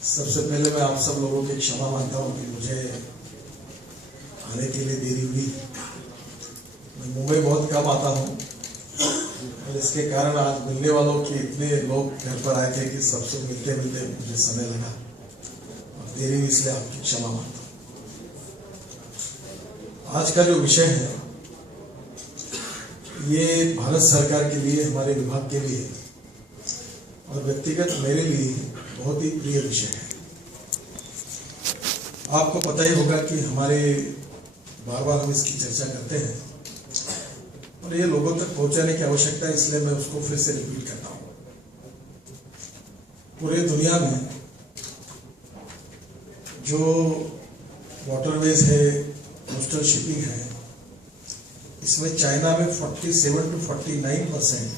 सबसे पहले मैं आप सब लोगों की क्षमा मांगता हूँ कि मुझे आने के लिए देरी हुई। मैं मुंबई बहुत कम आता हूँ और इसके कारण आज मिलने वालों के इतने लोग घर पर आए थे कि सबसे मिलते मिलते मुझे समय लगा और देरी हुई, इसलिए आपकी क्षमा मांगता हूँ। आज का जो विषय है ये भारत सरकार के लिए, हमारे विभाग के लिए और व्यक्तिगत मेरे लिए बहुत ही प्रिय विषय है। आपको पता ही होगा कि हमारे बार बार हम इसकी चर्चा करते हैं और ये लोगों तक पहुंचाने की आवश्यकता है, इसलिए मैं उसको फिर से रिपीट करता हूं। पूरे दुनिया में जो वाटरवेज है, कोस्टल शिपिंग है, इसमें चाइना में 47 to 49%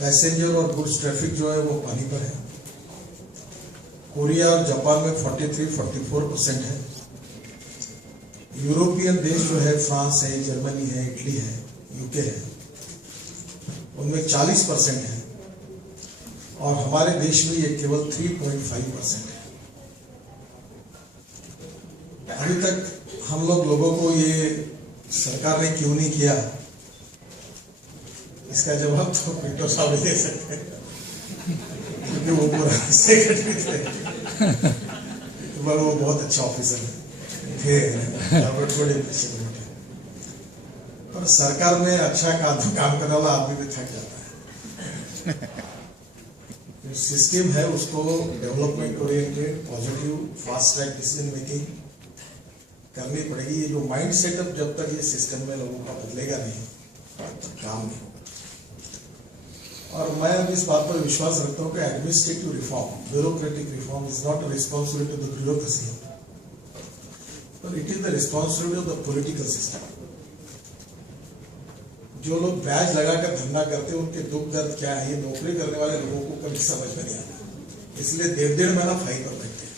पैसेंजर और गुड्स ट्रैफिक जो है वो पानी पर है। कोरिया और जापान में 43-44% है। यूरोपियन देश जो है, फ्रांस है, जर्मनी है, इटली है, यूके है, उनमें 40% है और हमारे देश में ये केवल 3.5% है। अभी तक हम लोगों को ये सरकार ने क्यों नहीं किया, इसका जवाब तो पिंटो साहब दे सकते हैं क्योंकि वो पूरा सेक्रेटरी थे। वो बहुत अच्छा ऑफिसर थे, थोड़े पर सरकार में अच्छा काम करने वाला आदमी भी थक जाता है। जो सिस्टम है उसको development oriented, positive, fast track decision making करनी पड़ेगी। ये जो माइंड सेटअप जब तक ये सिस्टम में लोगों का बदलेगा नहीं तब तक काम नहीं होगा। और मैं अब इस बात पर विश्वास रखता हूँ कि administrative reform, bureaucratic reform is not a responsibility of the bureaucracy, but it is the responsibility of the political system. जो लोग बैज लगाकर धंधा करते हैं उनके दुख दर्द क्या है, ये नौकरी करने वाले लोगों को कभी समझ में नहीं आता। इसलिए 1.5 महीना फाइल पर बैठते हैं,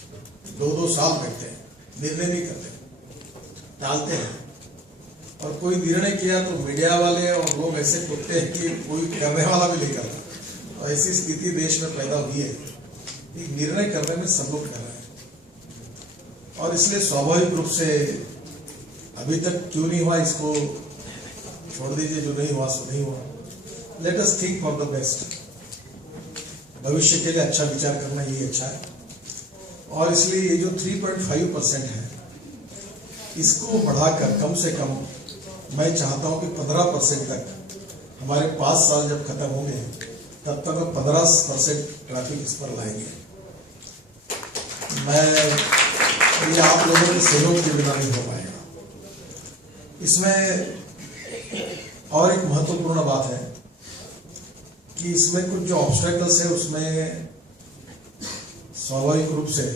2-2 साल बैठते हैं, निर्णय नहीं करते, टालते हैं। और कोई निर्णय किया तो मीडिया वाले और लोग ऐसे टूटते हैं कि कोई करने वाला भी नहीं करता। और ऐसी स्थिति देश में पैदा हुई है कि निर्णय करने में सब लोग कर रहे हैं और इसलिए स्वाभाविक रूप से अभी तक क्यों नहीं हुआ इसको छोड़ दीजिए, जो नहीं हुआ सो नहीं हुआ। Let us think for the best. भविष्य के लिए अच्छा विचार करना यही अच्छा है। और इसलिए ये जो 3.5% है इसको बढ़ाकर कम से कम मैं चाहता हूं कि 15% तक, हमारे 5 साल जब खत्म होंगे तब तक हम 15% ट्रैफिक इस पर लाएंगे। ये आप लोगों के सहयोग के बिना नहीं हो पाएगा। इसमें और एक महत्वपूर्ण बात है कि इसमें कुछ जो ऑब्स्टेकल्स है उसमें स्वाभाविक रूप से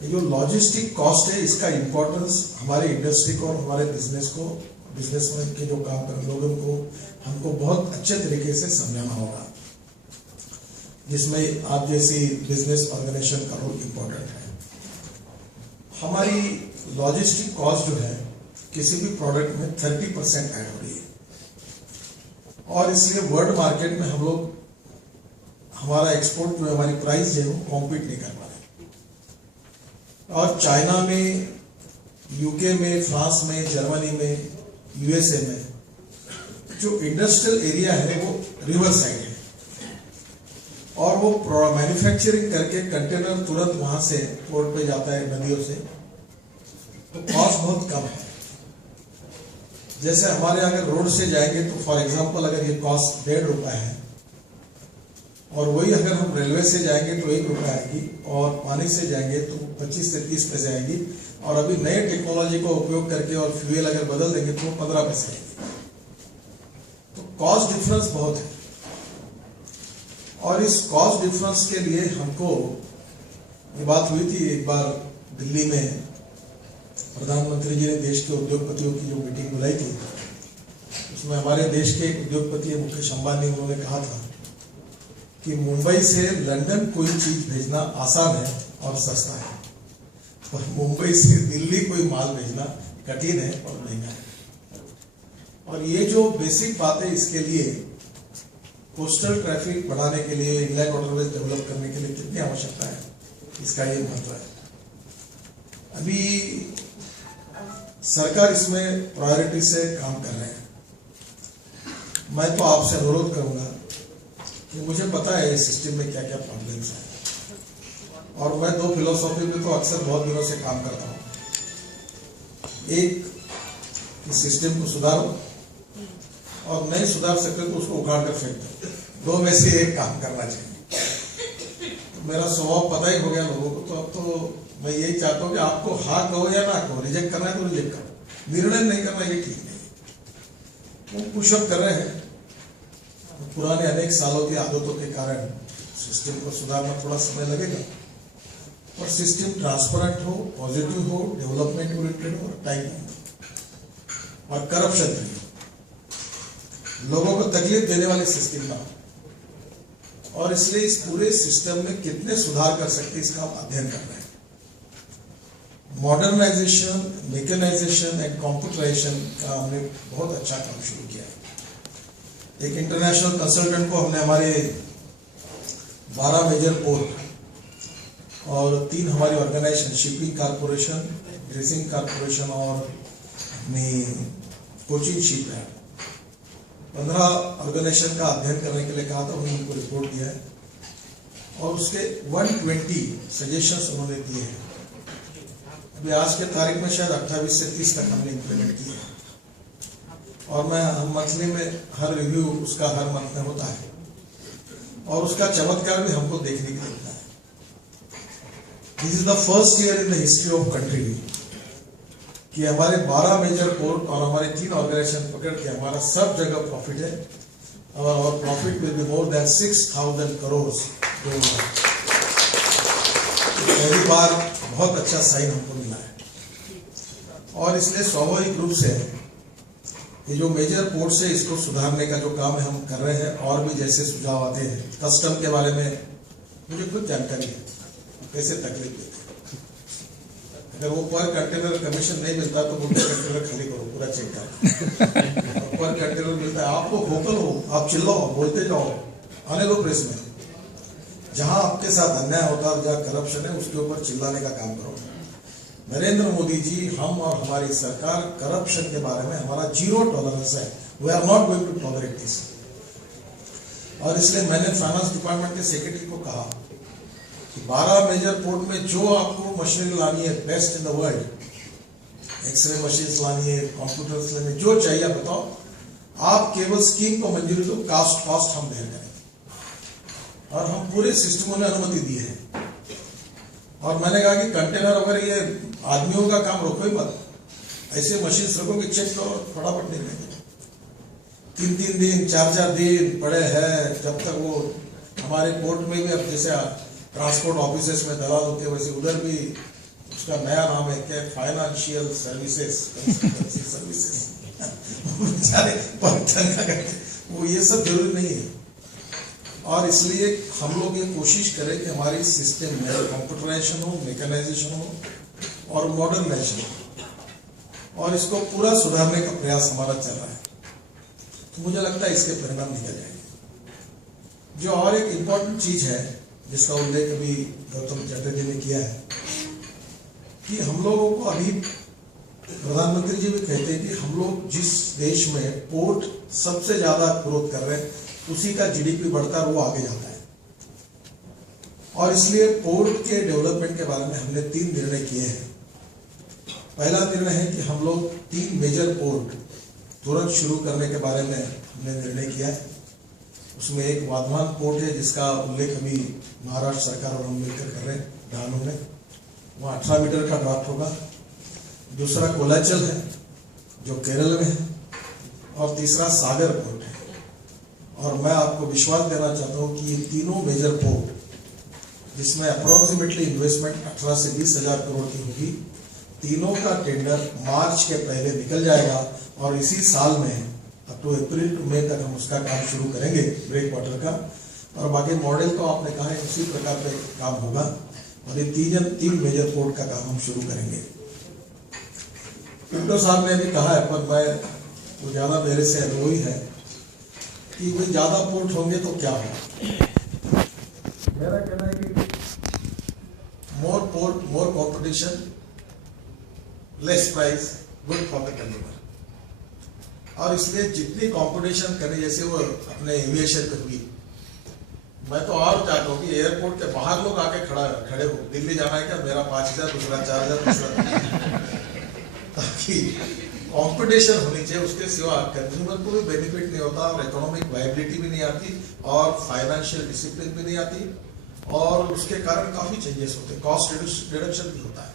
ये जो लॉजिस्टिक कॉस्ट है, इसका इंपॉर्टेंस हमारे इंडस्ट्री को और हमारे बिजनेसमैन के जो काम कर लोगों को हमको बहुत अच्छे तरीके से समझाना होगा, जिसमें आप जैसी बिजनेस ऑर्गेनाइजेशन का रोल इंपॉर्टेंट है। हमारी लॉजिस्टिक कॉस्ट जो है किसी भी प्रोडक्ट में 30% ऐड हो रही है और इसलिए वर्ल्ड मार्केट में हम लोग, हमारा एक्सपोर्ट जो है, हमारी प्राइस जो है वो कॉम्पीट नहीं कर पा रहे। और चाइना में, यूके में, फ्रांस में, जर्मनी में, यूएसए में जो इंडस्ट्रियल एरिया है वो रिवर साइड है और वो मैन्युफैक्चरिंग करके कंटेनर तुरंत वहां से पोर्ट पे जाता है नदियों से, तो कॉस्ट बहुत कम है। जैसे हमारे अगर रोड से जाएंगे तो फॉर एग्जांपल अगर ये कॉस्ट 1.5 रुपए है और वही अगर हम रेलवे से जाएंगे तो 1 रुपया आएगी और पानी से जाएंगे तो 25 से 30 पैसे आएगी और अभी नए टेक्नोलॉजी का उपयोग करके और फ्यूल अगर बदल देंगे तो 15 पैसे आएगी। तो कॉस्ट डिफरेंस बहुत है और इस कॉस्ट डिफरेंस के लिए हमको, ये बात हुई थी एक बार दिल्ली में, प्रधानमंत्री जी ने देश के उद्योगपतियों की जो मीटिंग बुलाई थी उसमें हमारे देश के एक उद्योगपति मुकेश अंबानी, उन्होंने कहा था कि मुंबई से लंदन कोई चीज भेजना आसान है और सस्ता है, पर मुंबई से दिल्ली कोई माल भेजना कठिन है और महंगा है। और ये जो बेसिक बात है, इसके लिए कोस्टल ट्रैफिक बढ़ाने के लिए, इनलैंड वाटरवेज डेवलप करने के लिए कितने की आवश्यकता है, इसका ये महत्व है। अभी सरकार इसमें प्रायोरिटी से काम कर रहे हैं। मैं तो आपसे अनुरोध करूंगा कि मुझे पता है इस सिस्टम में क्या क्या प्रॉब्लम्स हैं, और मैं दो फिलोसॉफी में तो अक्सर बहुत दिनों से काम करता हूँ। एक, कि सिस्टम को सुधारो, और नहीं सुधार सकते तो उसको उखाड़ कर फेंक दो। दो में से एक काम करना चाहिए। तो मेरा स्वभाव पता ही हो गया लोगों को, तो अब तो मैं यही चाहता हूँ कि आपको हाँ कहो या ना कहो, रिजेक्ट करना है तो रिजेक्ट करो, निर्णय नहीं करना ये ठीक नहीं। वो पुशअप कर रहे हैं, पुराने अनेक सालों की आदतों के कारण सिस्टम को सुधारना थोड़ा समय लगेगा, और सिस्टम ट्रांसपेरेंट हो, पॉजिटिव हो, डेवलपमेंट ओरिएंटेड हो, और टाइम हो, और करप्शन फ्री हो, लोगों को तकलीफ देने वाले सिस्टम ना हो। और इसलिए इस पूरे सिस्टम में कितने सुधार कर सकते इसका हम अध्ययन कर रहे हैं। मॉडर्नाइजेशन, मैकेनाइजेशन एंड कंप्यूटराइजेशन का हमने बहुत अच्छा काम शुरू किया। एक इंटरनेशनल कंसल्टेंट को हमने हमारे 12 मेजर पोर्ट और 3 हमारी organisation, shipping corporation, dredging corporation और अपनी कोचिंग शिप है, 15 ऑर्गेनाइजेशन का अध्ययन करने के लिए कहा था। उन्होंने उनको रिपोर्ट दिया है, और उसके 120 सजेशंस उन्होंने दिए हैं। अभी आज के तारीख में शायद 28 से 30 तक हमने इम्प्लीमेंट किए हैं, और हम मंथली में हर रिव्यू उसका हर मंथ में होता है, और उसका चमत्कार भी हमको देखने के लिए मिलता है। This is the first year in the history of country कि हमारे 12 मेजर पोर्ट और हमारे 3 ऑर्गेनाइजेशन पकड़ के हमारा सब जगह प्रॉफिट है, और profit will be more than 6,000 crore. पहली बार बहुत अच्छा साइन हमको मिला है, और इसलिए स्वाभाविक रूप से ये जो मेजर पोर्ट से इसको सुधारने का जो काम हम कर रहे हैं, और भी जैसे सुझाव आते हैं, कस्टम के बारे में मुझे खुद जानकारी है, कैसे तकलीफ देते हैं। अगर वो पर कंटेनर कमीशन नहीं मिलता तो वो कंटेनर खाली करो, पूरा चेक करो। पर कंटेनर मिलता है, आपको वोकल हो, आप चिल्लाओ, बोलते जाओ, आने दो प्रेस में। जहां आपके साथ अन्याय होता है, जहां करप्शन है, उसके ऊपर चिल्लाने का काम करो। नरेंद्र मोदी जी, हम और हमारी सरकार करप्शन के बारे में हमारा 0 टॉलरेंस है। We are not going to tolerate this. और इसलिए मैंने फाइनेंस डिपार्टमेंट के सेक्रेटरी को कहा कि 12 मेजर पोर्ट में जो आपको मशीनरी लानी है, best in the world, X-ray machine लानी है, कंप्यूटर्स लानी है, जो चाहिए बताओ, आप केवल स्कीम को मंजूरी दो, कॉस्ट हम बेयर करेंगे। और हम पूरे सिस्टमों में अनुमति दी है। और मैंने कहा कि कंटेनर वगैरह ये आदमियों का काम रोको ही मत, ऐसे मशीन रखो कि चेक करो, फटाफट नहीं लेंगे। 3-3 दिन 4-4 दिन पड़े हैं, जब तक वो हमारे पोर्ट में भी, अब जैसे ट्रांसपोर्ट ऑफिसेस में दलाल होते हैं, वैसे उधर भी उसका नया नाम है क्या, फाइनेंशियल सर्विसेज सर्विसेज। वो ये सब जरूरी नहीं है। और इसलिए हम लोग ये कोशिश करें कि हमारी सिस्टम में कंप्यूटराइजेशन हो, मैकेनाइजेशन हो और मॉडर्नाइजेशन हो, और इसको पूरा सुधारने का प्रयास हमारा चल रहा है। तो मुझे लगता है इसके परिणाम निकल जाएंगे। जो और एक इम्पॉर्टेंट चीज है जिसका उल्लेख अभी गौतम चटर्जी ने किया है कि हम लोगों को अभी प्रधानमंत्री जी भी कहते हैं कि हम लोग जिस देश में पोर्ट सबसे ज्यादा ग्रोथ कर रहे हैं, उसी का जीडीपी बढ़ता है, वो आगे जाता है। और इसलिए पोर्ट के डेवलपमेंट के बारे में हमने 3 निर्णय किए हैं। पहला निर्णय है कि हम लोग 3 मेजर पोर्ट तुरंत शुरू करने के बारे में हमने निर्णय किया है। उसमें एक वाधवान पोर्ट है जिसका उल्लेख अभी महाराष्ट्र सरकार और हम मिलकर कर रहे हैं, डानू में, वहाँ 18 मीटर का ड्राफ्ट होगा। दूसरा कोलाचल है जो केरल में है, और तीसरा सागर पोर्ट है। और मैं आपको विश्वास देना चाहता हूँ कि ये तीनों मेजर पोर्ट, जिसमें अप्रोक्सीमेटली इन्वेस्टमेंट 18 से 20 हजार करोड़ की होगी, तीनों का टेंडर मार्च के पहले निकल जाएगा, और इसी साल में अप टू अप्रैल टू मई तक हम उसका काम शुरू करेंगे, ब्रेक वाटर का। और बाकी मॉडल तो आपने कहा है उसी प्रकार पे काम होगा, और ये 3 मेजर पोर्ट का काम हम शुरू करेंगे। पिंटो साहब ने भी कहा है, पर मैं वो ज्यादा मेरे से अनुभवी है कि कोई ज्यादा पोर्ट होंगे तो क्या होगा। मेरा कहना है कि more competition, less price, good for the consumer. और इसलिए जितनी कंपटीशन करने जैसे वो अपने एविएशन पे हुई, मैं तो और चाहता हूँ कि एयरपोर्ट के बाहर लोग आके खड़े हो, दिल्ली जाना है क्या, मेरा 5,000, दूसरा 4,000, दूसरा ताकि कंपटीशन होनी चाहिए। उसके सिवा कंज्यूमर को भी बेनिफिट नहीं होता और इकोनॉमिक वायबिलिटी भी नहीं आती और फाइनेंशियल डिसिप्लिन भी नहीं आती और उसके कारण काफी चेंजेस होते हैं, कॉस्ट रिडक्शन भी होता है।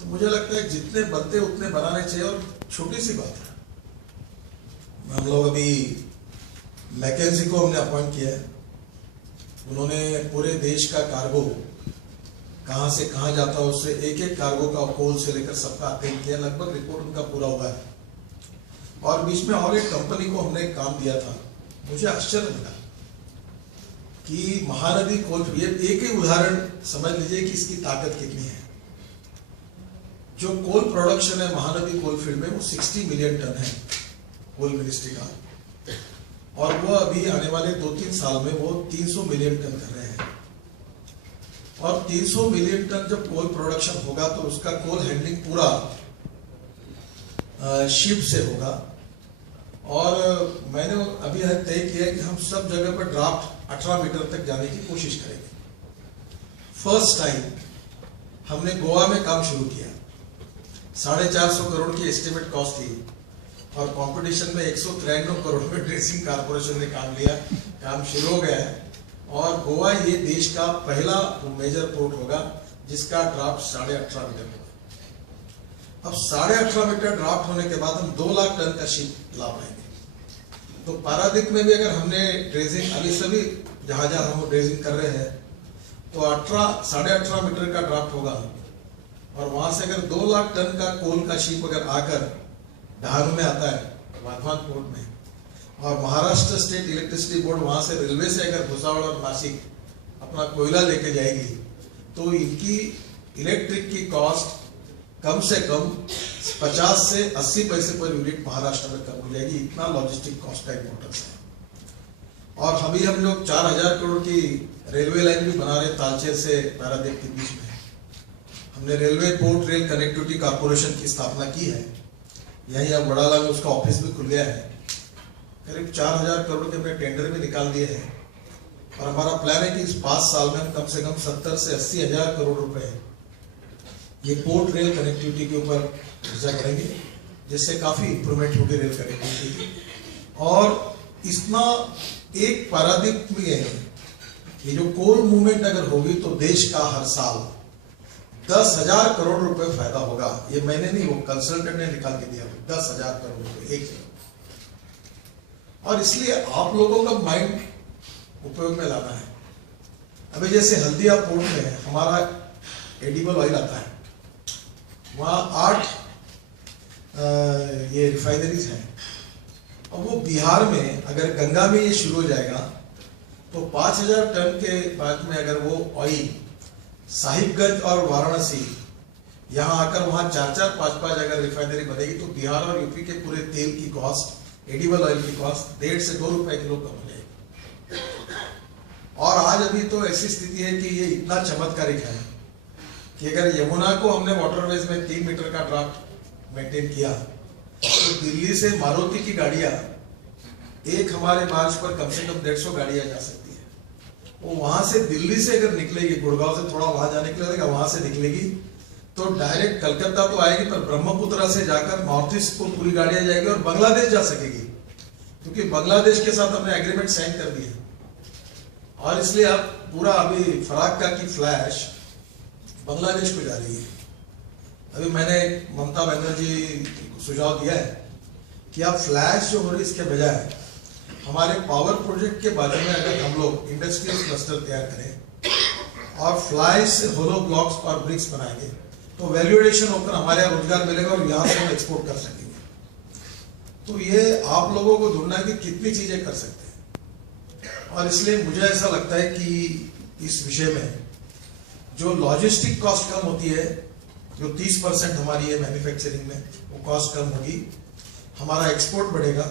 तो मुझे लगता है जितने बनते उतने बनाने चाहिए। और छोटी सी बात है, हम लोग अभी मैकेंजी को हमने अपॉइंट किया है, उन्होंने पूरे देश का कार्गो कहां से कहां जाता है उससे एक एक कार्गो का कोल से लेकर सबका अध्ययन किया, लगभग रिपोर्ट उनका पूरा हुआ है। और बीच में और एक कंपनी को हमने काम दिया था, मुझे आश्चर्य लगा कि महानदी कोल, ये एक ही उदाहरण समझ लीजिए कि इसकी ताकत कितनी है। जो कोल प्रोडक्शन है महानदी कोल फील्ड में वो 60 मिलियन टन है कोल मिनिस्ट्री का, और वो अभी आने वाले 2-3 साल में वो 300 मिलियन टन कर रहे हैं। और 300 मिलियन टन जब कोल प्रोडक्शन होगा तो उसका कोल हैंडलिंग पूरा शिप से होगा। और मैंने अभी तय किया है कि हम सब जगह पर ड्राफ्ट 18 मीटर तक जाने की कोशिश करेंगे। फर्स्ट टाइम हमने गोवा में काम शुरू किया, 450 करोड़ की एस्टिमेट कॉस्ट थी और कंपटीशन में 193 करोड़ में ड्रेसिंग कॉर्पोरेशन ने काम लिया, काम शुरू हो गया है। और गोवा ये देश का पहला मेजर पोर्ट होगा जिसका ड्राफ्ट 18.5 मीटर होगा। अब 18.5 मीटर ड्राफ्ट होने के बाद हम 2 लाख टन का शिप ला पाएंगे। तो पारादीप में भी अगर हमने ड्रेजिंग, अभी सभी जहां हम ड्रेजिंग कर रहे हैं तो 18.5 मीटर का ड्राफ्ट होगा और वहां से अगर 2 लाख टन का कोल का शिप अगर आकर डहाणू में आता है वाधवान पोर्ट में, और महाराष्ट्र स्टेट इलेक्ट्रिसिटी बोर्ड वहां से रेलवे से अगर भुसावल और नासिक अपना कोयला लेके जाएगी तो इनकी इलेक्ट्रिक की कॉस्ट कम से कम 50 से 80 पैसे पर यूनिट महाराष्ट्र में कम हो जाएगी। इतना लॉजिस्टिक कॉस्ट का इंपॉर्टेंस है। और अभी हम लोग 4,000 करोड़ की रेलवे लाइन भी बना रहे तालचेर से पारादीप के बीच में। हमने railway port rail connectivity corporation की स्थापना की है, यही अब वडाला में उसका ऑफिस भी खुल गया है। करीब 4,000 करोड़ के हमने टेंडर भी निकाल दिए हैं और हमारा प्लान है कि इस 5 साल में हम कम से कम 70 से 80 हजार करोड़ रुपए ये पोर्ट रेल कनेक्टिविटी के ऊपर खर्चा करेंगे, जिससे काफी इंप्रूवमेंट होगी रेल कनेक्टिविटी की। और इतना एक पारादीप में है, ये जो कोल मूवमेंट अगर होगी तो देश का हर साल 10,000 करोड़ रुपए फायदा होगा। ये मैंने नहीं, वो कंसल्टेंट ने निकाल के दिया, 10,000 करोड़ रुपए एक। और इसलिए आप लोगों का माइंड उपयोग में लाना है। अभी जैसे हल्दिया पोर्ट में हमारा एडिबल ऑयल आता है, वहां 8 ये रिफाइनरीज हैं। और वो बिहार में अगर गंगा में ये शुरू हो जाएगा तो 5,000 टन के बाद में अगर वो ऑयल साहिबगंज और वाराणसी यहाँ आकर वहां 4-4, 5-5 अगर रिफाइनरी बनेगी तो बिहार और यूपी के पूरे तेल की कॉस्ट, एडिबल ऑयल की कॉस्ट 1.5 से 2 रुपए किलो कम हो जाएगी। और आज अभी तो ऐसी स्थिति है कि ये इतना चमत्कारिक है कि अगर यमुना को हमने वाटरवेज में 3 मीटर का ड्राफ्ट मेंटेन किया तो दिल्ली से मारुति की गाड़ियां एक हमारे मार्च पर कम से कम 150 गाड़ियां जा सकती है। वो वहां से दिल्ली से अगर निकलेगी, गुड़गांव से थोड़ा वहां जाने के लिए वहां से निकलेगी तो डायरेक्ट कलकत्ता तो आएगी, पर ब्रह्मपुत्रा से जाकर नॉर्थ ईस्ट को पूरी गाड़ियां जाएगी और बांग्लादेश जा सकेगी, क्योंकि बांग्लादेश के साथ हमने एग्रीमेंट साइन कर दिया। और इसलिए अब पूरा अभी फराक्का की फ्लैश बांग्लादेश को जा रही है। अभी मैंने ममता बनर्जी को सुझाव दिया है कि आप फ्लैश जो हो रही है इसके बजाय हमारे पावर प्रोजेक्ट के बारे में अगर हम लोग इंडस्ट्रियल क्लस्टर तैयार करें और फ्लाई से होलो ब्लॉक्स और ब्रिक्स बनाएंगे तो वैल्यू एडिशन होकर हमारे यहाँ रोजगार मिलेगा और यहाँ से हम एक्सपोर्ट कर सकेंगे। तो ये आप लोगों को ढूंढना है कि कितनी चीजें कर सकते हैं। और इसलिए मुझे ऐसा लगता है कि इस विषय में जो लॉजिस्टिक कॉस्ट कम होती है, जो 30% हमारी है मैन्युफैक्चरिंग में, वो कॉस्ट कम होगी, हमारा एक्सपोर्ट बढ़ेगा,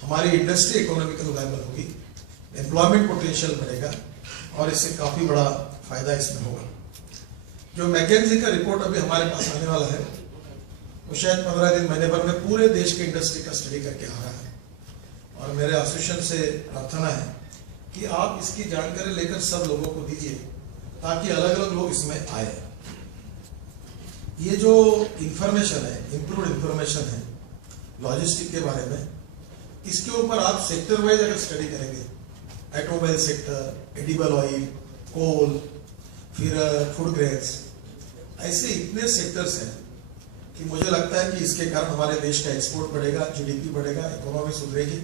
हमारी इंडस्ट्री इकोनॉमिकल वायबल होगी, एम्प्लॉयमेंट पोटेंशियल बढ़ेगा और इससे काफी बड़ा फायदा इसमें होगा। जो मैकेंजी का रिपोर्ट अभी हमारे पास आने वाला है वो शायद 15 दिन महीने भर में पूरे देश के इंडस्ट्री का स्टडी करके आ रहा है। और मेरे एसोसिएशन से प्रार्थना है कि आप इसकी जानकारी लेकर सब लोगों को दीजिए ताकि अलग अलग लोग इसमें आए। ये जो इंफॉर्मेशन है, इंप्रूव्ड इंफॉर्मेशन है लॉजिस्टिक के बारे में, इसके ऊपर आप सेक्टर वाइज अगर स्टडी करेंगे, ऑटोमोबाइल सेक्टर, एडिबल ऑयल, कोल, फिर फूड ग्रेन्स, ऐसे इतने सेक्टर्स हैं कि मुझे लगता है कि इसके कारण हमारे देश का एक्सपोर्ट बढ़ेगा, जीडीपी बढ़ेगा, इकोनॉमी सुधरेगी,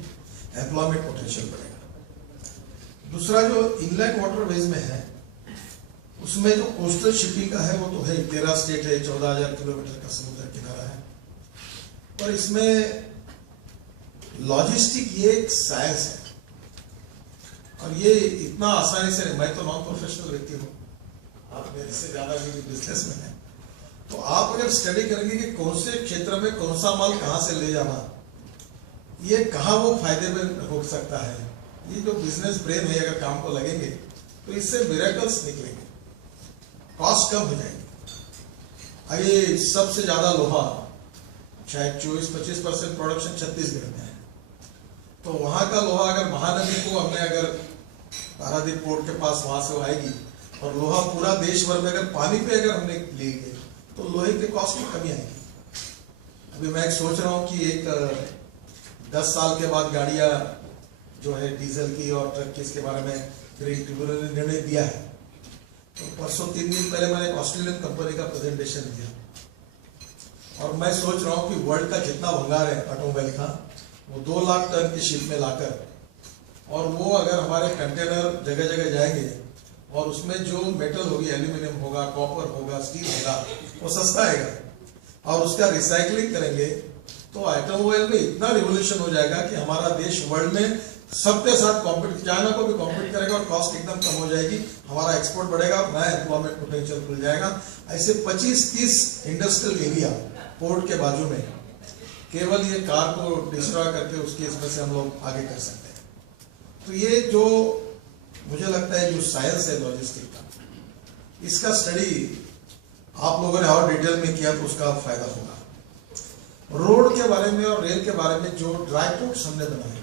एम्प्लॉयमेंट पोटेंशियल बढ़ेगा। दूसरा जो इनलैंड वाटरवेज में है उसमें जो कोस्टल शिपिंग का है वो तो है, 13 स्टेट है, 14,000 किलोमीटर का समुद्र किनारा है। पर इसमें लॉजिस्टिक ये एक साइंस है और ये इतना आसानी से, मैं तो नॉन प्रोफेशनल व्यक्ति हूँ, आप मेरे से ज्यादा भी बिजनेस में है, तो आप अगर स्टडी करेंगे कि कौन से क्षेत्र में कौन सा माल कहां से ले जाना, ये कहां वो फायदे में हो सकता है, ये जो बिजनेस ब्रेन है अगर काम को लगेंगे तो इससे मिरेकल्स निकलेंगे, कॉस्ट कम हो जाएगी। अभी सबसे ज्यादा लोहा शायद 24-25% प्रोडक्शन छत्तीसगढ़ में है, तो वहां का लोहा अगर महानदी को हमने अगर पारादीप पोर्ट के पास वहां से आएगी और लोहा पूरा देश भर में अगर पानी पे अगर हमने लेंगे तो लोहे के कॉस्ट में कमी आएगी। अभी मैं सोच रहा हूं कि एक 10 साल के बाद गाड़ियां जो है डीजल की और ट्रक की, इसके बारे में ट्रिब्यूनल ने निर्णय दिया है। तो परसों 3 दिन पहले मैंने एक ऑस्ट्रेलियन कंपनी का प्रेजेंटेशन दिया और मैं सोच रहा हूं कि वर्ल्ड का जितना भंगार है ऑटोमोबाइल का वो 2 लाख टन की शिप में लाकर, और वो अगर हमारे कंटेनर जगह जगह जाएंगे और उसमें जो मेटल होगी, एल्यूमिनियम होगा, कॉपर होगा, स्टील होगा, वो सस्ता आएगा और उसका रिसाइकलिंग करेंगे तो ऑटोमोबाइल में इतना रिवोल्यूशन हो जाएगा कि हमारा देश वर्ल्ड में सबके साथ कॉम्पिट, चाइना को भी कॉम्पिट करेगा और कॉस्ट एकदम कम हो जाएगी, हमारा एक्सपोर्ट बढ़ेगा, नया एम्प्लॉयमेंट पोटेंशियल खुल जाएगा। ऐसे 25-30 इंडस्ट्रियल एरिया पोर्ट के बाजू में केवल ये कार को डिस्ट्रॉय करके उसके इसमें से हम लोग आगे कर सकते हैं। तो ये जो मुझे लगता है जो साइंस है लॉजिस्टिक का, इसका स्टडी आप लोगों ने और डिटेल में किया तो उसका फायदा होगा। रोड के बारे में और रेल के बारे में जो ड्राई पोर्ट्स हमने बनाए,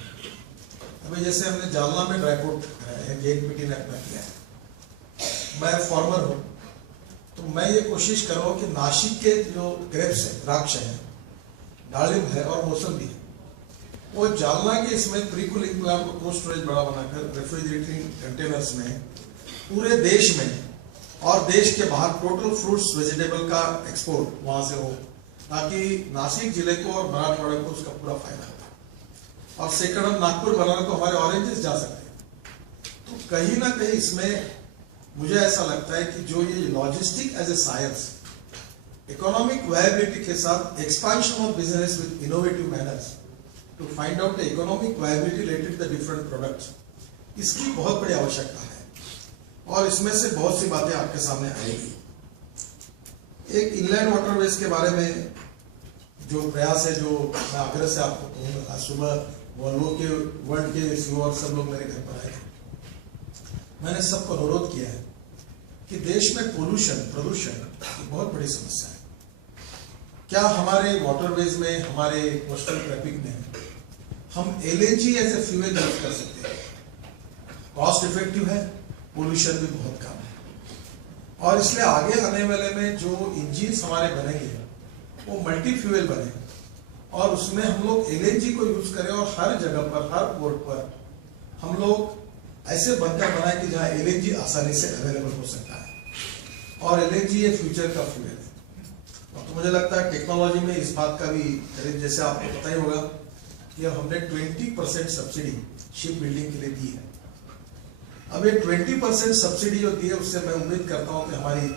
अभी जैसे हमने जालना में ड्राई पोर्ट बनाया है, जेएनपीटी ने अपना किया है, मैं फार्मर हूँ तो मैं ये कोशिश कर रहा हूँ कि नासिक के जो ग्रेप्स है, द्राक्ष है, दालिम है और मौसमी है, वो जालना के इसमें प्री कूलिंग प्लांट को कोल्ड स्टोरेज बड़ा बनाकर रेफ्रिजरेटिंग कंटेनर्स में पूरे देश में और देश के बाहर टोटल फ्रूट्स वेजिटेबल का एक्सपोर्ट वहां से हो, ताकि नासिक जिले को और मराठवाड़ा को उसका पूरा फायदा हो। और सेकंड नागपुर बनाने को हमारे ऑरेंजेस जा सकते हैं। तो कहीं ना कहीं इसमें मुझे ऐसा लगता है कि जो ये logistic as a science, economic viability के साथ expansion of business with innovative manners to find out the economic viability related the different products, इसकी बहुत बड़ी आवश्यकता है और इसमें से बहुत सी बातें आपके सामने आएगी। एक इनलैंड वाटरवेज के बारे में जो प्रयास है, जो मैं आग्रह से आपको कहूँगा, आज सुबह वर्ल्ड के सीईओ और सब लोग मेरे घर पर आए, मैंने सबको अनुरोध किया है कि देश में प्रदूषण बहुत बड़ी समस्या है। क्या हमारे वाटरवेज में, हमारे कोस्टल ट्रैफिक में हम LNG as a fuel use कर सकते हैं? कॉस्ट इफेक्टिव है, पोल्यूशन भी बहुत कम है और इसलिए आगे आने वाले में जो इंजिन्स हमारे बनेंगे वो मल्टी फ्यूल बने और उसमें हम लोग एलएनजी को यूज करें और हर जगह पर, हर पोर्ट पर हम लोग ऐसे बनकर बनाए कि जहां एलएनजी आसानी से अवेलेबल हो सकता है और एलएनजी ये फ्यूचर का फ्यूल है। तो मुझे लगता है टेक्नोलॉजी में इस बात का भी करीब, जैसे आपको पता ही होगा कि हमने 20% सब्सिडी शिप बिल्डिंग के लिए दी है। अब ये 20% सब्सिडी जो दी है उससे मैं उम्मीद करता हूं कि हमारी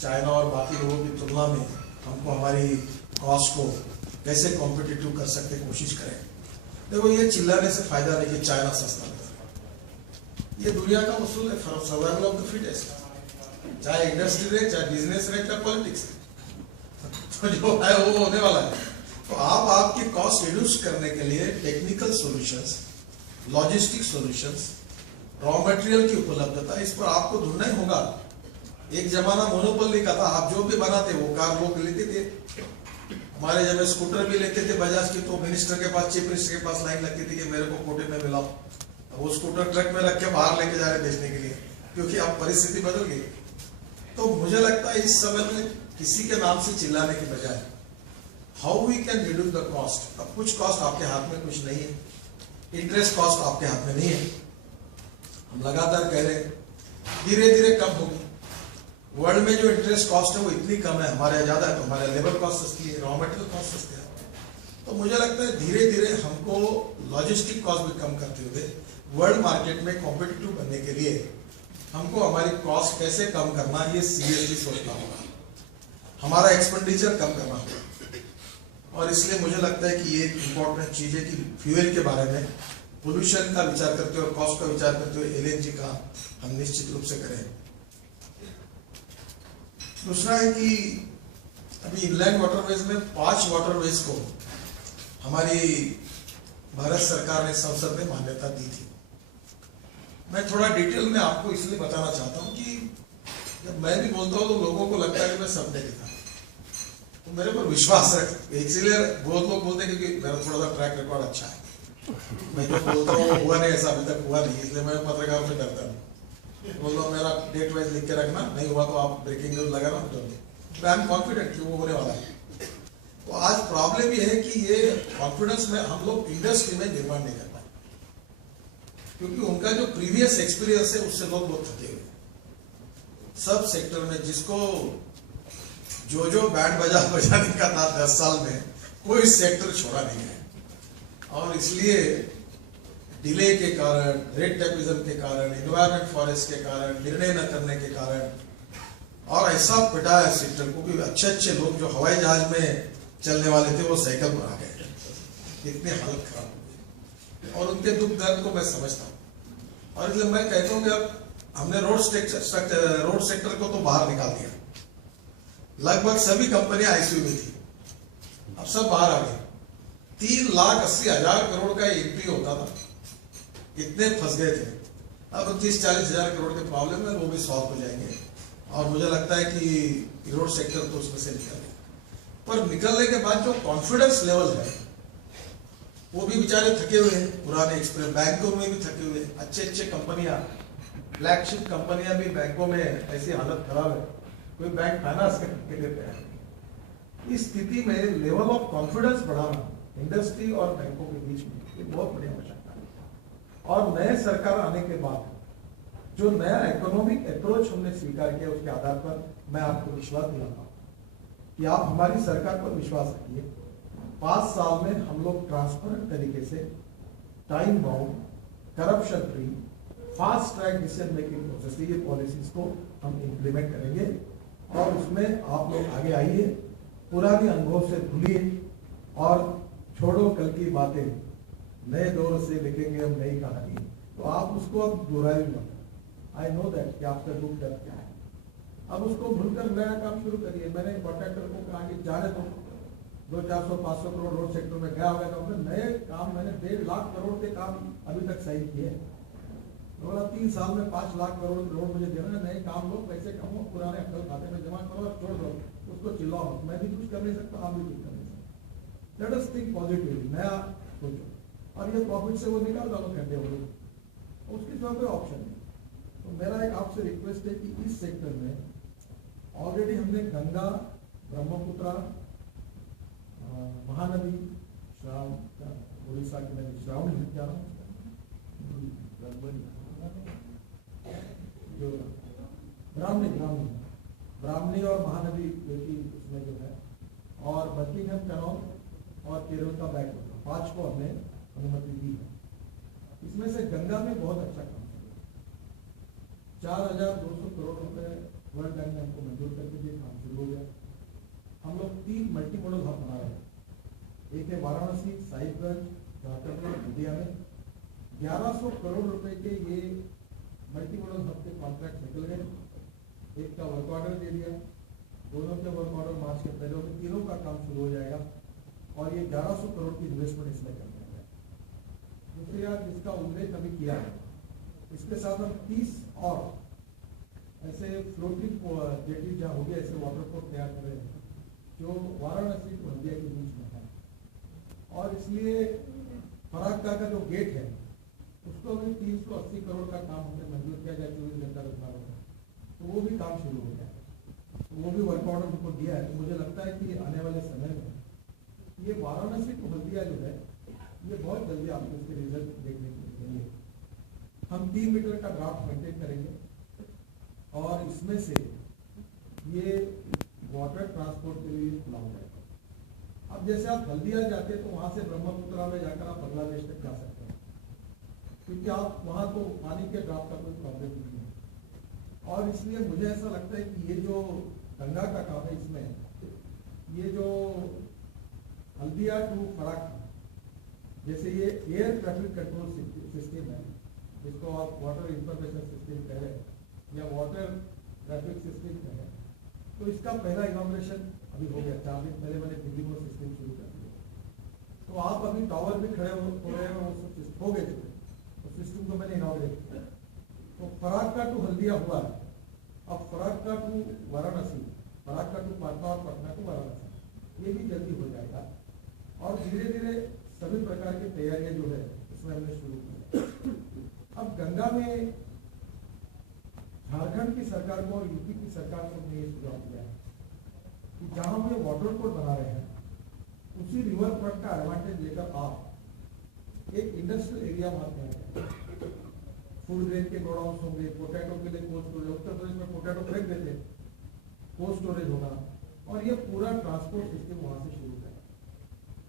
चाइना और बाकी लोगों की तुलना में हमको हमारी कॉस्ट को कैसे कॉम्पिटिटिव कर सकते कोशिश करें। देखो ये चिल्लाने से फायदा नहीं कि चाइना सस्ता है, ये दुनिया का उसूल है, सर्वाइवल ऑफ द फिटेस्ट, चाहे इंडस्ट्री रहे, चाहे बिजनेस रहे, चाहे पॉलिटिक्स रहे, तो जो है वो होने वाला है। तो आप आपकी कॉस्ट रिड्यूस करने के लिए technical solutions, logistic solutions, raw material की उपलब्धता, इस पर आपको ढूंढना ही होगा। एक जमाना मोनोपोली का था, आप जो भी बनाते वो कार लोग लेते थे। हमारे जब स्कूटर भी लेते थे बजाज की, तो मिनिस्टर के पास, चीफ मिनिस्टर के पास लाइन लगती थी कि मेरे को कोटे में मिलाओ। अब वो स्कूटर ट्रक में रख के बाहर लेके जा रहे बेचने के लिए, क्योंकि अब परिस्थिति बदल गई। तो मुझे लगता है इस समय में किसी के नाम से चिल्लाने की बजाय how we can reduce the cost. अब कुछ कॉस्ट आपके हाथ में कुछ नहीं है, इंटरेस्ट कॉस्ट आपके हाथ में नहीं है। हम लगातार कह रहे हैं धीरे धीरे कम होगी। वर्ल्ड में जो इंटरेस्ट कॉस्ट है वो इतनी कम है, हमारे यहाँ ज्यादा है, तो हमारे लेबर कॉस्ट सस्ती है, रॉ मटेरियल कॉस्ट सस्ते है। तो मुझे लगता है धीरे धीरे हमको लॉजिस्टिक कॉस्ट भी कम करते हुए वर्ल्ड मार्केट में कॉम्पिटिटिव बनने के लिए हमको हमारी कॉस्ट कैसे कम करना, ये सीरियसली सोचना होगा, हमारा एक्सपेंडिचर कम करना होगा। और इसलिए मुझे लगता है कि ये इंपॉर्टेंट चीज है कि फ्यूल के बारे में पोल्यूशन का विचार करते हुए और कॉस्ट का विचार करते हुए एलएनजी का हम निश्चित रूप से करें। दूसरा है कि अभी इनलैंड वाटरवेज में 5 वाटरवेज को हमारी भारत सरकार ने संसद में मान्यता दी थी। मैं थोड़ा डिटेल में आपको इसलिए बताना चाहता हूं कि जब मैं भी बोलता हूं तो लोगों को लगता है कि मैं सपने देखा, तो मेरे पर विश्वास रख, इसलिए बहुत लोग बोलते हैं क्योंकि मेरा थोड़ा सा ट्रैक रिकॉर्ड अच्छा है। मैं जो बोलता हूँ हुआ नहीं, ऐसा अभी तक हुआ नहीं, इसलिए मैं पत्रकारों से डरता नहीं। बोल रहा मेरा डेट वाइज लिख के रखना, नहीं हुआ तो आप ब्रेकिंग न्यूज लगाना, तो आई एम कॉन्फिडेंट कि वो होने वाला है। तो आज प्रॉब्लम ये है कि ये कॉन्फिडेंस में हम लोग इंडस्ट्री में निर्माण नहीं कर पाए, क्योंकि उनका जो प्रीवियस एक्सपीरियंस है उससे लोग बहुत थके हुए। सब सेक्टर में जिसको जो बैंड बजाने का था 10 साल में, कोई सेक्टर छोड़ा नहीं है। और इसलिए डिले के कारण, रेट टेपिज्म के कारण, एनवायरमेंट फॉरेस्ट के कारण, निर्णय न करने के कारण, और ऐसा पिटाया सेक्टर को कि अच्छे अच्छे लोग जो हवाई जहाज में चलने वाले थे वो साइकिल पर आ गए, इतनी हालत खराब हो गई। और उनके दुख दर्द को मैं समझता हूँ। और इसलिए मैं कहता हूँ कि अब हमने रोड सेक्टर को तो बाहर निकाल दिया, लगभग सभी कंपनियां आईसीयू में थी, अब सब बाहर आ गई। 3,80,000 करोड़ का एंट्री होता था, इतने फंस गए थे। अब 30-40 हजार करोड़ के प्रॉब्लम है, वो भी सॉल्व हो जाएंगे। और मुझे लगता है कि रोड सेक्टर तो उसमें से निकल गया, पर निकलने के बाद जो कॉन्फिडेंस लेवल है वो भी बेचारे थके हुए हैं। पुराने एक्सपीरियंस बैंकों में भी थके हुए हैं, अच्छे कंपनियां, फ्लैगशिप कंपनियां भी बैंकों में ऐसी हालत खराब है, कोई बैंक फाइनेंस के लिए तैयार नहीं। इस स्थिति में लेवल ऑफ कॉन्फिडेंस बढ़ाना इंडस्ट्री और बैंकों के बीच में ये बहुत बड़ी आवश्यकता है। और नए सरकार आने के बाद जो नया इकोनॉमिक अप्रोच हमने स्वीकार किया, उसके आधार पर मैं आपको विश्वास दिलाता हूँ कि आप हमारी सरकार पर विश्वास रखिए। 5 साल में हम लोग ट्रांसपेरेंट तरीके से, time bound, corruption free, fast track decision making process, ये पॉलिसीज को हम इम्प्लीमेंट करेंगे। और उसमें आप लोग आगे आइए, पुराने अनुभव से भूलिए और छोड़ो कल की बातें, नए दौर से लिखेंगे हम नई कहानी। तो आप उसको अब दोहराइए मत। आई नो दैट कि आपका दुख दर्द क्या है। अब उसको भूलकर नया काम शुरू करिए। मैंने कॉन्ट्रैक्टर को कहा कि जाने दो, 200-400-500 करोड़ रोड सेक्टर में गया होगा, तो नए काम मैंने 1.5 लाख करोड़ के काम अभी तक साइन किए। बोला 3 साल में 5 लाख करोड़ रोड मुझे देना है, नए काम लो, पैसे कमाओ, पुराने अक्ल खाते में जमा करो और छोड़ दो, उसको चिल्लाओ। मैं भी कुछ कर नहीं सकता, आप भी कुछ कर नहीं सकते। लेट अस थिंक पॉजिटिवली, नया सोचो, और ये प्रॉफिट से वो निकाल डालो कहते हो, उसकी जो कोई ऑप्शन नहीं। तो मेरा एक आपसे रिक्वेस्ट है कि इस सेक्टर में ऑलरेडी हमने गंगा, ब्रह्मपुत्र, महानदी, उड़ीसा की नदी श्रावणी, क्या नाम जो ब्राह्मणी और महानदी की उसमें जो है, और बकिंगहम कैनाल और केरल का बैक 5 को हमने अनुमति दी है। इसमें से गंगा में बहुत अच्छा काम 4,200 करोड़ रुपए वर्ल्ड बैंक ने हमको मंजूर करके दिए, काम शुरू हो गया। हम लोग 3 मल्टी मॉडल हब बना रहे हैं, एक है वाराणसी, साहिबगंज, झारखंड में, इंडिया में 1100 करोड़ रुपए के ये मल्टी मॉडल हब के कॉन्ट्रैक्ट निकल गए। एक का वर्क ऑर्डर दे दिया, दोनों के वर्क ऑर्डर मार्च के पहले होंगे, तीनों का काम शुरू हो जाएगा। और ये 1100 करोड़ की इन्वेस्टमेंट इसमें करने है। दूसरी बात जिसका उल्लेख अभी किया है, इसके साथ हम 30 और ऐसे फ्लोटिंग जेटी जहाँ हो गया, ऐसे वाटर पोर्ट तैयार कर रहे हैं जो वाराणसी टू हल्दिया के बीच में है। और इसलिए फराक्का का जो गेट है उसको भी 380 करोड़ का काम हमने मंजूर किया जाए 24 घंटा रोजगार में, तो वो भी काम शुरू हो गया, तो वो भी वर्क ऑर्डर हमको दिया है। तो मुझे लगता है कि आने वाले समय में ये वाराणसी टू हल्दिया जो है ये बहुत जल्दी आपको इसके रिजल्ट देखने को मिलेंगे। हम 3 मीटर का ड्राफ्ट मेंटेन करेंगे और इसमें से ये वाटर ट्रांसपोर्ट के लिए खुला हो जाएगा। अब जैसे आप हल्दिया जाते हैं तो वहां से ब्रह्मपुत्रा में जाकर आप बांग्लादेश तक जा सकते हैं, क्योंकि आप वहां तो पानी के ड्राफ्ट का कोई प्रॉब्लम नहीं है। और इसलिए मुझे ऐसा लगता है कि ये जो गंगा का काम है, इसमें ये जो हल्दिया टू फराक्का, जैसे ये एयर ट्रैफिक कंट्रोल सिस्टम है, जिसको आप वाटर इंफॉर्मेशन सिस्टम कह रहे हैं या वाटर ट्रैफिक सिस्टम कह रहे हैं, तो इसका पहला इनॉग्रेशन अभी हो गया। 4 दिन पहले मैंने दिल्ली में सिस्टम शुरू कर दिया। तो आप अभी टावर भी खड़े हो रहे हैं, वो सब हो गए थे, तो सिस्टम को मैंने इनॉग्रेट किया। तो फराक्का टू हल्दिया हुआ है, अब फराक्का टू वाराणसी, फराक्का टू पटना और पटना टू वाराणसी, ये भी जल्दी हो जाएगा। और धीरे धीरे सभी प्रकार की तैयारियां जो है इसमें हमने शुरू की। अब गंगा में झारखंड की सरकार को और यूपी की सरकार को हमने ये सुझाव दिया है कि जहां हम ये वाटर पोर्ट बना रहे हैं उसी रिवर फ्रंट का एडवांटेज लेकर आप एक इंडस्ट्रियल एरिया बनाते हैं। फूड ग्रेन के गोडाउन होंगे, पोटैटो के लिए कोल्ड स्टोरेज, उत्तर प्रदेश में पोटैटो फेंक देते, कोल्ड स्टोरेज होगा और ये पूरा ट्रांसपोर्ट सिस्टम वहां से शुरू करें।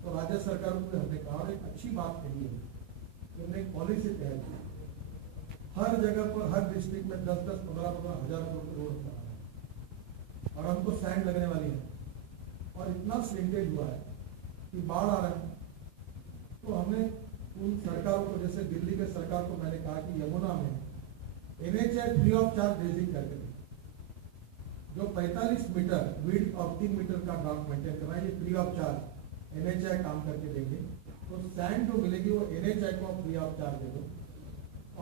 तो राज्य सरकार को हमने कहा, और एक अच्छी बात कही है कि हमने एक पॉलिसी तैयार की, हर जगह पर हर डिस्ट्रिक्ट में 10-10, 15-15 हजार करोड़ रोड बनाना है और हमको सैंड लगने वाली है। और इतना स्लिंटेज हुआ है कि बाढ़ आ रहा है, तो हमने उन सरकारों को, जैसे दिल्ली के सरकार को मैंने कहा कि यमुना में NHI free of charge dredging करके जो 45 मीटर विड्थ और 3 मीटर का ड्राफ्ट मेंटेन करना है, ये फ्री ऑफ चार्ज NHI काम करके देंगे। तो सैंड जो मिलेगी वो NHI को फ्री ऑफ चार्ज दे दो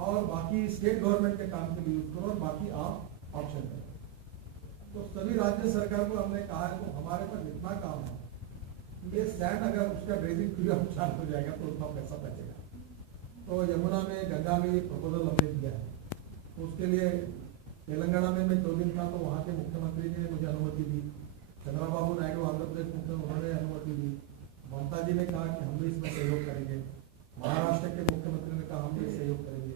और बाकी स्टेट गवर्नमेंट के काम के लिए यूज करो और बाकी आप ऑप्शन करो। तो सभी राज्य सरकार को हमने कहा है, तो हमारे पास इतना काम है, ये सैंड अगर उसका ड्रेजिंग फ्री ऑफ चार्ज हो जाएगा तो उतना पैसा बचेगा। तो यमुना में, गंगा में ये प्रपोजल हमने दिया है। तो उसके लिए तेलंगाना में मैं 2 दिन था, तो वहाँ के मुख्यमंत्री ने मुझे अनुमति दी, चंद्रबाबू नायडू आंध्र प्रदेश मुख्यमंत्री, उन्होंने अनुमति दी, ममता जी ने कहा कि हम भी इसमें सहयोग करेंगे, महाराष्ट्र के मुख्यमंत्री ने कहा हम भी सहयोग करेंगे,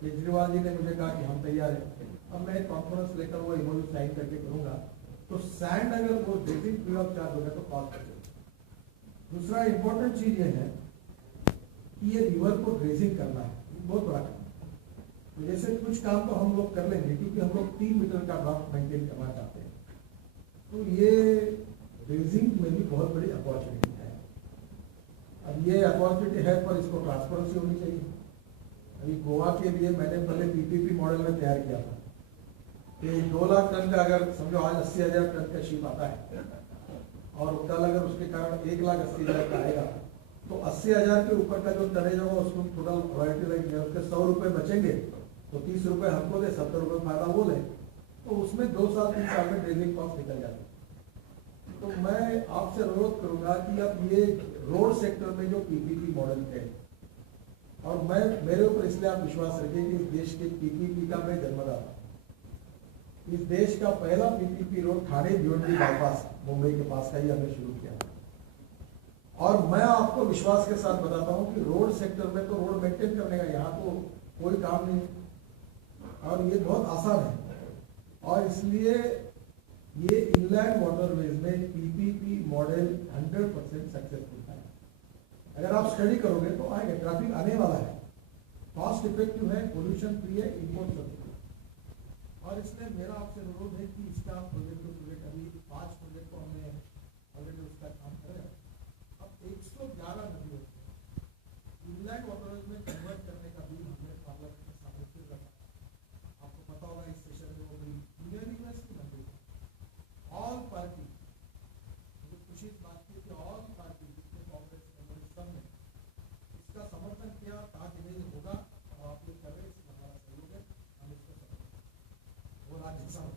केजरीवाल जी ने मुझे कहा कि हम तैयार हैं। अब मैं कॉन्फ्रेंस लेकर वो एमओयू साइन करके करूंगा, तो सैंड अगर वो ड्रेजिंग फ्री ऑफ चार्ज होगा तो कॉस्ट बचेगा। दूसरा इंपॉर्टेंट चीज ये है कि ये रिवर को ड्रेजिंग करना है, बहुत बड़ा काम है। तो जैसे कुछ काम तो हम लोग कर लेंगे, क्योंकि हम लोग 3 मीटर का ड्राफ्ट मेंटेन करना चाहते हैं, तो ये ड्रेजिंग में भी बहुत बड़ी अपॉर्चुनिटी है। अब ये अपॉर्चुनिटी है, पर इसको ट्रांसपेरेंसी होनी चाहिए। अभी गोवा के लिए मैंने पहले PPP मॉडल में तैयार किया था कि 2 लाख टन का, अगर समझो आज 80,000 टन का शिप आता है और कल अगर उसके कारण 1,80,000 का आएगा, तो 80,000 के ऊपर का जो टनेज होगा उसको टोटल रॉयल्टी लगेगी, उसके 100 रुपए बचेंगे, तो 30 रुपए हमको दे, 70 रुपए फायदा वो ले, तो उसमें 2 साल 3 साल में ड्रेजिंग कॉस्ट निकल जाती है। तो मैं आपसे अनुरोध करूंगा कि अब ये रोड सेक्टर में जो PPP मॉडल है, और मैं, मेरे ऊपर इसलिए आप विश्वास रखिए कि इस देश के PPP का मैं जन्मदाता। इस देश का पहला PPP road Thane Bhiwandi bypass Mumbai के पास का ही हमने शुरू किया। और मैं आपको विश्वास के साथ बताता हूं कि रोड सेक्टर में तो रोड मेंटेन करने का यहाँ तो कोई काम नहीं है और ये बहुत आसान है। और इसलिए ये इनलैंड वाटरवेज में PPP मॉडल 100% सक्सेसफुल है। अगर आप स्टडी करोगे तो आएगा, ट्रैफिक आने वाला है, कॉस्ट इफेक्टिव है, पोल्यूशन फ्री है, इम्पोर्ट सब्सिडी। और इसलिए मेरा आपसे अनुरोध है कि इसका प्रोजेक्ट अभी 5 प्रोजेक्ट को हमने ऑलरेडी उसका काम कर रहे हैं। अब 111 नदियों इनलैंड वाटरवेज में कन्वर्ट करने का भी हमने पार्लियामेंट में सबमिट रखा। आपको पता होगा इस सेशन में वो भी यूनियनिमस की नदी ऑल पार्टी, मुझे खुशी इस बात की कि ऑल पार्टी जितने कांग्रेस कम्युनिस्ट सब ने इसका समर्थन किया, कहा कि नहीं होगा और आप लोग कर रहे हैं, इसमें हमारा सहयोग है, हम इसको वो राज्यसभा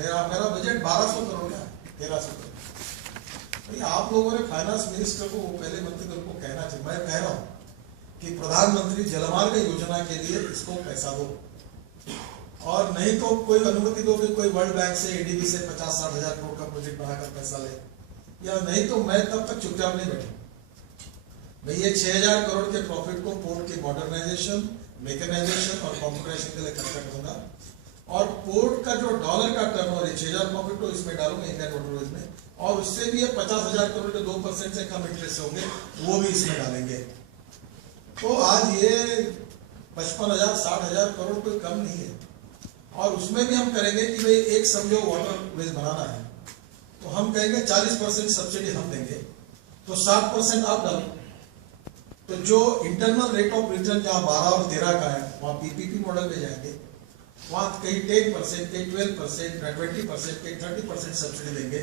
मेरा बजट 1200 करोड़ का, 1300 करोड़। भाई आप लोगों ने फाइनेंस मिनिस्टर को, पहले मंत्री को कहना चाहिए। मैं कह रहा हूं कि प्रधानमंत्री जलमार्ग योजना के लिए इसको पैसा दो, और नहीं तो कोई अनुमति दो कि कोई वर्ल्ड बैंक से, एडीबी से 50-60 हजार करोड़ का प्रोजेक्ट बनाकर पैसा ले, या नहीं तो मैं तब तक चुपचाप नहीं बैठूं। मैं ये 6000 करोड़ के प्रॉफिट को पोर्ट की मॉडर्नाइजेशन, मैकेनाइजेशन और कंप्यूटराइजेशन के लिए खर्चा करूंगा, और पोर्ट का जो डॉलर का टर्नओवर है 6000 प्रॉफिट तो इसमें डालूंगा, इंडियन वाटरवेज में, और उससे भी ये 50,000 करोड़ के 2% से कम इंटरेस्ट होंगे, वो भी इसमें डालेंगे। तो आज ये 55,000 60,000 करोड़ कोई कम नहीं है। और उसमें भी हम करेंगे कि भाई एक समझो वाटरवेज बनाना है, तो हम कहेंगे 40% सब्सिडी हम देंगे, तो 60% आप डालो। तो जो इंटरनल रेट ऑफ रिटर्न जहां 12 और 13 का है, वहां पीपीपी मॉडल में जाएंगे, वहां कहीं 10%, कहीं 12%, 20%, कहीं 30% सब्सिडी देंगे,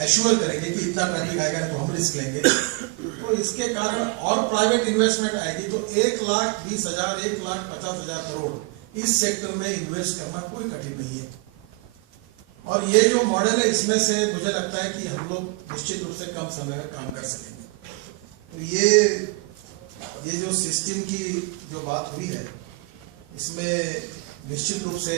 एश्योर करेंगे कि इतना ट्रैफिक आएगा तो हम रिस्क लेंगे। तो इसके कारण और प्राइवेट इन्वेस्टमेंट आएगी, तो 1,20,000, 1,50,000 करोड़ इस सेक्टर में इन्वेस्ट करना कोई कठिन नहीं है। और ये जो मॉडल है, इसमें से मुझे लगता है कि हम लोग निश्चित रूप से कम समय में काम कर सकेंगे। तो ये जो सिस्टम की जो बात हुई है, इसमें निश्चित रूप से